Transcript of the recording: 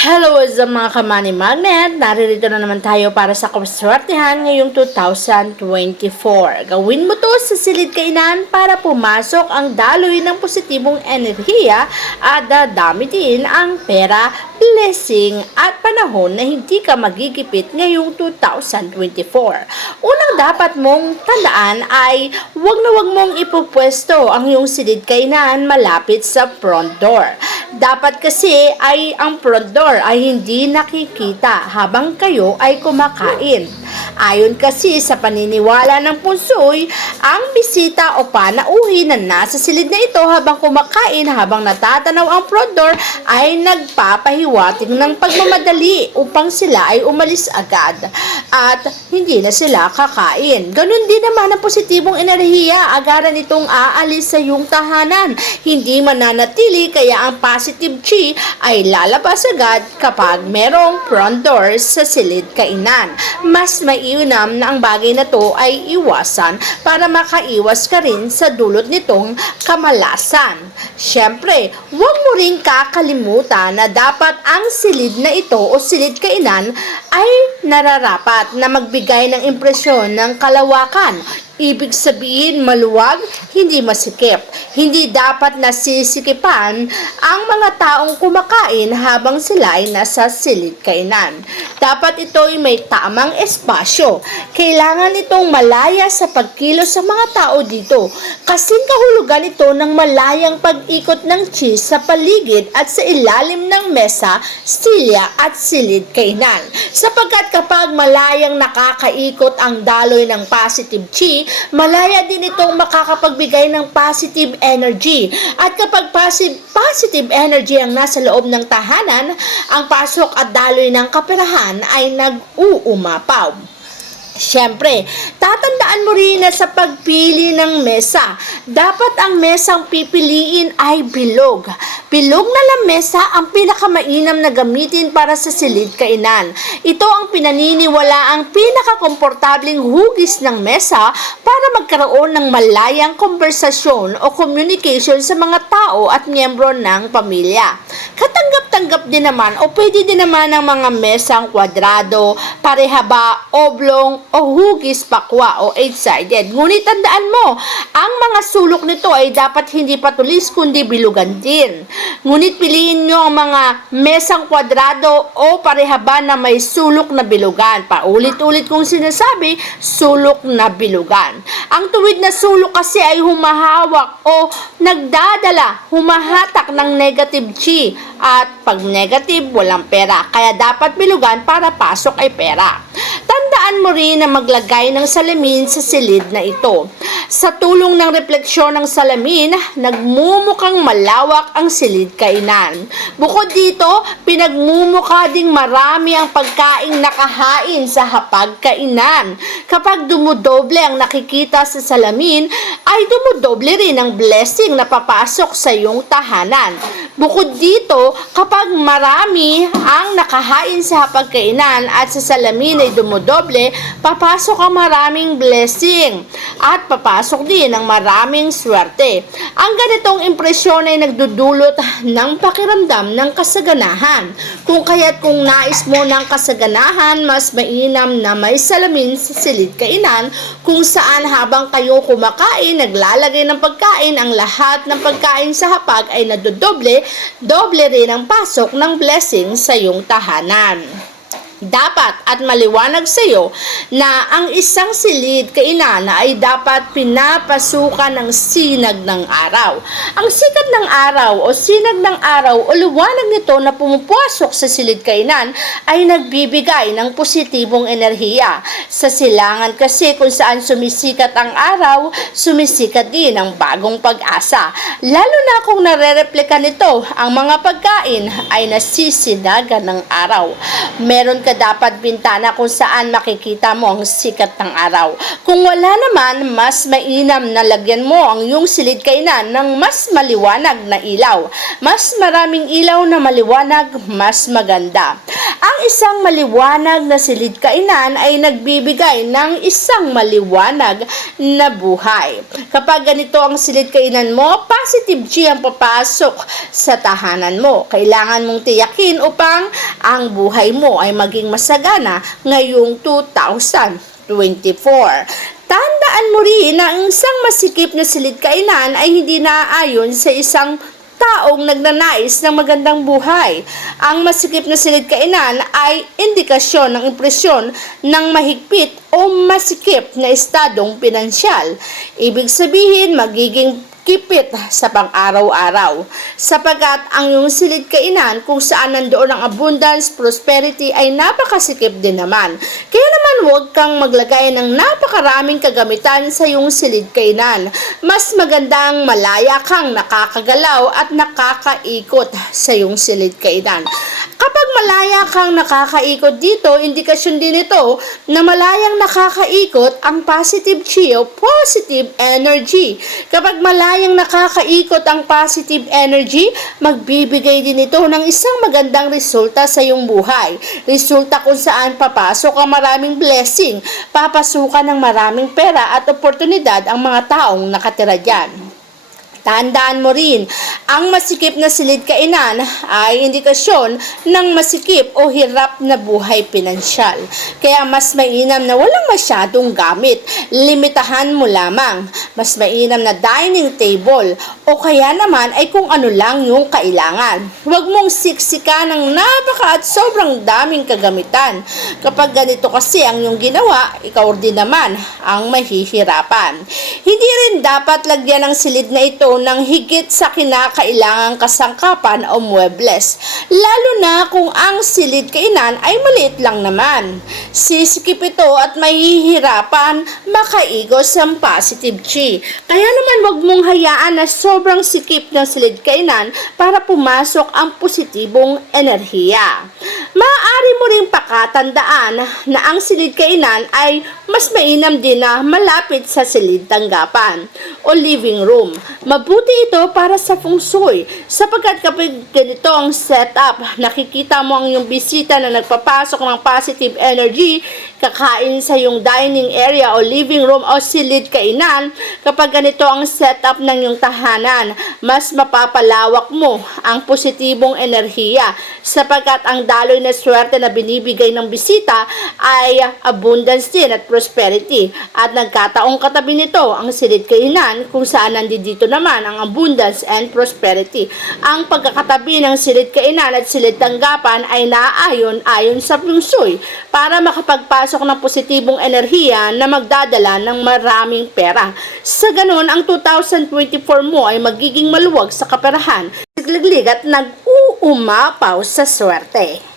Hello, what's up mga ka-Money Magnet? Naririto na naman tayo para sa kaswertehan ngayong 2024. Gawin mo to sa silid kainan para pumasok ang daloy ng positibong enerhiya at dadami din ang pera, blessing at panahon na hindi ka magigipit ngayong 2024. Unang dapat mong tandaan ay wag mong ipupwesto ang iyong silid kainan malapit sa front door. Dapat kasi ay ang front door ay hindi nakikita habang kayo ay kumakain. Ayon kasi sa paniniwala ng punsoy, ang bisita o panauhin na nasa silid na ito habang kumakain habang natatanaw ang front door ay nagpapahiwatig ng pagmamadali upang sila ay umalis agad at hindi na sila kakain. Ganun din naman ang positibong enerhiya, agaran itong aalis sa iyong tahanan. Hindi mananatili kaya ang positive chi ay lalabas agad kapag merong front door sa silid kainan. Mas mainam na ang bagay na to ay iwasan para makaiwas ka rin sa dulot nitong kamalasan. Siyempre, huwag mo rin kakalimutan na dapat ang silid na ito o silid kainan ay nararapat na magbigay ng impresyon ng kalawakan. Ibig sabihin maluwag, hindi masikip. Hindi dapat nasisikipan ang mga taong kumakain habang sila ay nasa silid kainan. Dapat ito ay may tamang espasyo. Kailangan itong malaya sa pagkilos sa mga tao dito. Kasing kahulugan ito ng malayang pag-ikot ng cheese sa paligid at sa ilalim ng mesa, silya at silid kainan. Sapagkat kapag malayang nakakaikot ang daloy ng positive chi, malaya din itong makakapagbigay ng positive energy. At kapag positive energy ang nasa loob ng tahanan, ang pasok at daloy ng kaperahan ay nag-uumapaw. Siyempre, tatandaan mo rin na sa pagpili ng mesa, dapat ang mesang pipiliin ay bilog. Bilog na lamesa ang pinakamainam na gamitin para sa silid kainan. Ito ang pinaniniwala ang pinakakomportabling hugis ng mesa para magkaroon ng malayang konversasyon o communication sa mga tao at miyembro ng pamilya. Katanggap-tanggap din naman o pwede din naman ang mga mesang kwadrado, parehaba, oblong, o hugis pakwa o eight-sided. Ngunit tandaan mo, ang mga sulok nito ay dapat hindi patulis kundi bilugan din. Ngunit piliin nyo ang mga mesang kwadrado o parehaba na may sulok na bilugan. Paulit-ulit kong sinasabi, sulok na bilugan. Ang tuwid na sulok kasi ay humahawak o nagdadala, humahatak ng negative chi at pag negative, walang pera. Kaya dapat bilugan para pasok ay pera. Tandaan mo rin na maglagay ng salamin sa silid na ito. Sa tulong ng refleksyon ng salamin, nagmumukhang malawak ang silid kainan. Bukod dito, pinagmumukha ding marami ang pagkaing nakahain sa hapagkainan. Kapag dumudoble ang nakikita sa salamin, ay dumudoble rin ang blessing na papasok sa iyong tahanan. Bukod dito, kapag marami ang nakahain sa hapagkainan at sa salamin ay dumudoble, papasok ang maraming blessing at papasok din ang maraming swerte. Ang ganitong impresyon ay nagdudulot ng pakiramdam ng kasaganahan. Kung kaya't kung nais mo ng kasaganahan, mas mainam na may salamin sa silid kainan kung saan habang kayo kumakain, naglalagay ng pagkain, ang lahat ng pagkain sa hapag ay nadodoble, doble rin ang pasok ng blessing sa iyong tahanan. Dapat at maliwanag sa iyo na ang isang silid kainan ay dapat pinapasukan ng sinag ng araw. Ang sikat ng araw o sinag ng araw o liwanag nito na pumupasok sa silid kainan ay nagbibigay ng positibong enerhiya. Sa silangan kasi kung saan sumisikat ang araw, sumisikat din ang bagong pag-asa. Lalo na kung nare-replika nito ang mga pagkain ay nasisinagan ng araw. Meron ka dapat bintana kung saan makikita mo ang sikat ng araw. Kung wala naman, mas mainam na lagyan mo ang iyong silid kainan ng mas maliwanag na ilaw. Mas maraming ilaw na maliwanag, mas maganda. Ang isang maliwanag na silid kainan ay nagbibigay ng isang maliwanag na buhay. Kapag ganito ang silid kainan mo, positive chi ang papasok sa tahanan mo. Kailangan mong tiyakin upang ang buhay mo ay maging masagana ngayong 2024. Tandaan mo rin na ang isang masikip na silid kainan ay hindi naaayon sa isang taong nagnanais ng magandang buhay. Ang masikip na silid kainan ay indikasyon ng impresyon ng mahigpit o masikip na estadong pinansyal. Ibig sabihin, magiging kipit sa pang-araw-araw. Sapagkat ang iyong silid kainan kung saan nandoon ang abundance, prosperity ay napakasikip din naman. Kaya naman huwag kang maglagay ng napakaraming kagamitan sa iyong silid kainan. Mas magandang malaya kang nakakagalaw at nakakaikot sa iyong silid kainan. Kapag malaya kang nakakaikot dito, indikasyon din ito na malayang nakakaikot ang positive chi o positive energy. Kapag malayang nakakaikot ang positive energy, magbibigay din ito ng isang magandang resulta sa iyong buhay. Resulta kung saan papasok ang maraming blessing, papasukan ng maraming pera at oportunidad ang mga taong nakatira dyan. Tandaan mo rin, ang masikip na silid kainan ay indikasyon ng masikip o hirap na buhay pinansyal. Kaya mas mainam na walang masyadong gamit. Limitahan mo lamang. Mas mainam na dining table o kaya naman ay kung ano lang yung kailangan. Huwag mong siksikan ng napaka at sobrang daming kagamitan. Kapag ganito kasi ang iyong ginawa, ikaw din naman ang mahihirapan. Hindi rin dapat lagyan ng silid na ito ng higit sa kinakailangang kasangkapan o muebles, lalo na kung ang silid kainan ay maliit lang naman. Sisikip ito at mahihirapan makaigos ang positive chi. Kaya naman wag mong hayaan na sobrang sikip ng silid kainan para pumasok ang positibong enerhiya. Maaari mo ring pakatandaan na ang silid kainan ay mas mainam din na malapit sa silid tanggapan o living room. Mabuti ito para sa feng shui sapagkat kapag ganito ang setup, nakikita mo ang iyong bisita na nagpapasok ng positive energy, kakain sa iyong dining area o living room o silid kainan. Kapag ganito ang setup ng iyong tahanan, mas mapapalawak mo ang positibong enerhiya sapagkat ang daloy na swerte na binibigay ng bisita ay abundance din at prosperity. At nagkataong katabi nito ang silid kainan kung saan nandito naman ang abundance and prosperity. Ang pagkakatabi ng silid kainan at silid tanggapan ay naaayon-ayon sa feng shui para makapagpasok ng positibong enerhiya na magdadala ng maraming pera. Sa ganun, ang 2024 mo ay magiging maluwag sa kaperahan, sigliglig at nag-uumapaw sa swerte.